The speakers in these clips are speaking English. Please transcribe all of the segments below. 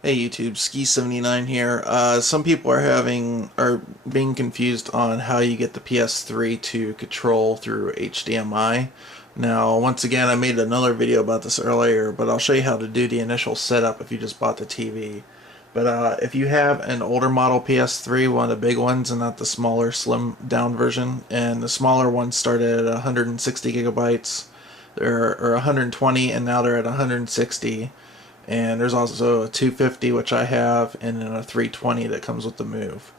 Hey YouTube, Ski79 here. Some people are being confused on how you get the PS3 to control through HDMI. Now, once again, I made another video about this earlier, but I'll show you how to do the initial setup if you just bought the TV. But if you have an older model PS3, one of the big ones and not the smaller, slim down version, and the smaller ones started at 160 gigabytes, or 120, and now they're at 160. And there's also a 250, which I have, and then a 320 that comes with the Move.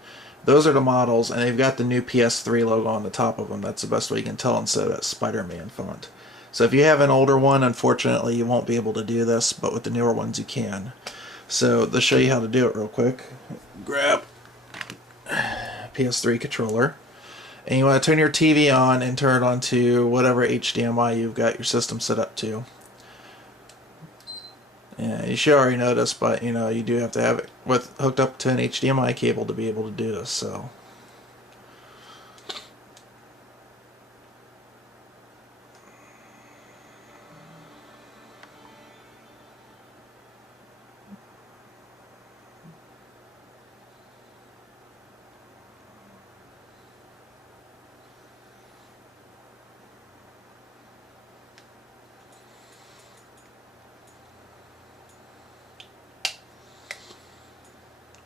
Those are the models, and they've got the new PS3 logo on the top of them. That's the best way you can tell instead of that Spider-Man font. So if you have an older one, unfortunately, you won't be able to do this, but with the newer ones, you can. So let's show you how to do it real quick. Grab PS3 controller, and you want to turn your TV on and turn it on to whatever HDMI you've got your system set up to. Yeah, you should already know this, but you do have to have it hooked up to an HDMI cable to be able to do this. So,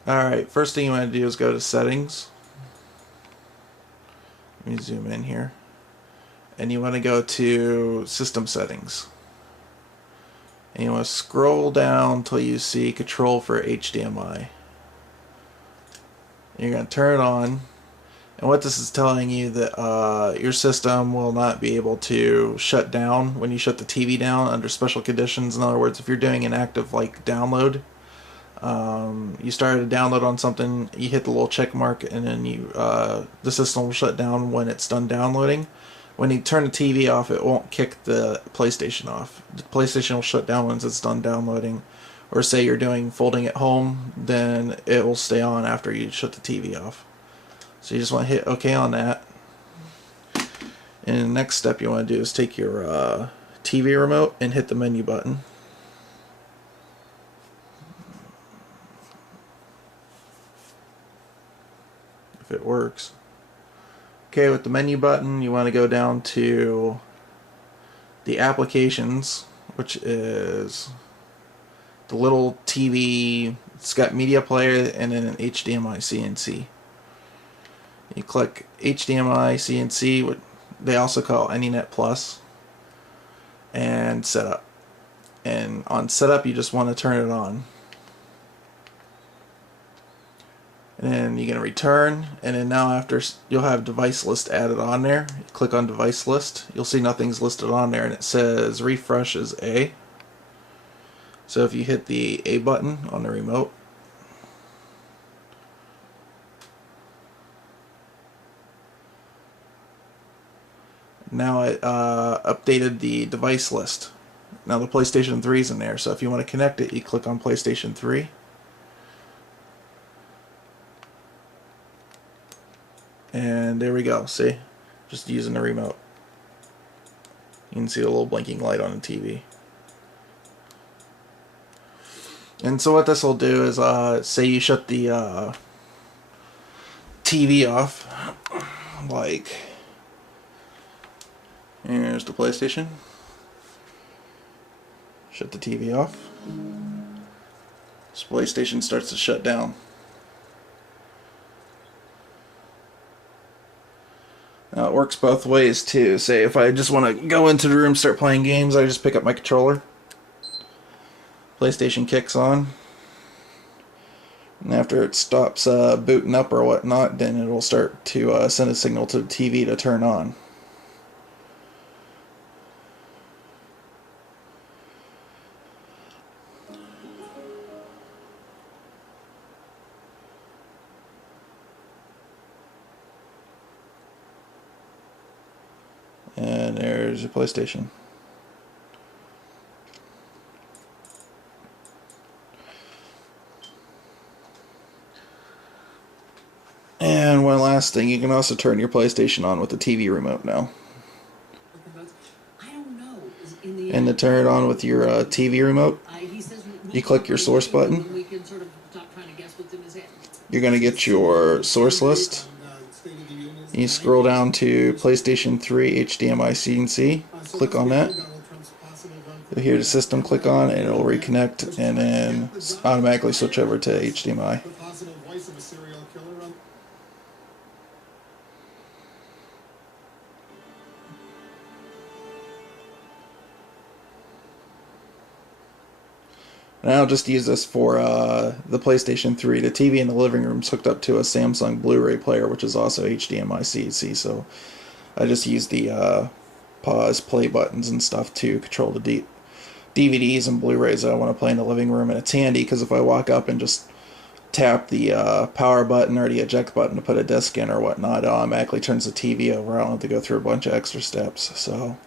alright, first thing you want to do is go to settings. Let me zoom in here. And you want to go to system settings. And you want to scroll down until you see control for HDMI. You're going to turn it on. And what this is telling you that your system will not be able to shut down when you shut the TV down under special conditions. In other words, if you're doing an active like download, you started a download on something, you hit the little check mark, and then the system will shut down when it's done downloading. When you turn the TV off, it won't kick the PlayStation off. The PlayStation will shut down once it's done downloading. Or say you're doing folding at home, then it will stay on after you shut the TV off. So you just want to hit OK on that. And the next step you want to do is take your TV remote and hit the menu button. If it works. Okay, with the menu button, you want to go down to the applications, which is the little TV. It's got media player and then an HDMI-CEC. You click HDMI-CEC, what they also call AnyNet Plus, and setup. And on setup, you just want to turn it on. And then you're going to return, and then now after you'll have device list added on there. You click on device list, you'll see nothing's listed on there, and it says refresh is A. So if you hit the A button on the remote, now it updated the device list. Now the PlayStation 3 is in there, so if you want to connect it, you click on PlayStation 3. And there we go, see? Just using the remote. You can see the little blinking light on the TV. And so what this will do is, say you shut the TV off, like, here's the PlayStation. Shut the TV off. This PlayStation starts to shut down. Now it works both ways too. Say if I just want to go into the room, start playing games, I just pick up my controller. PlayStation kicks on. And after it stops booting up or whatnot, then it will start to send a signal to the TV to turn on. And there's your PlayStation. And one last thing, you can also turn your PlayStation on with the TV remote now. And to turn it on with your TV remote, you click your source button. You're going to get your source list. You scroll down to PlayStation 3 HDMI-CEC. Click on that. You'll hear the system click on, and it'll reconnect and then automatically switch over to HDMI. And I'll just use this for the PlayStation 3. The TV in the living room is hooked up to a Samsung Blu-ray player, which is also HDMI-CEC. So I just use the pause, play buttons and stuff to control the DVDs and Blu-rays that I want to play in the living room. And it's handy because if I walk up and just tap the power button or the eject button to put a disc in or whatnot, it automatically turns the TV over. I don't have to go through a bunch of extra steps. So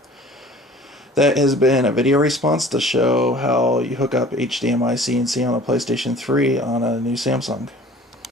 that has been a video response to show how you hook up HDMI-CEC on a PlayStation 3 on a new Samsung.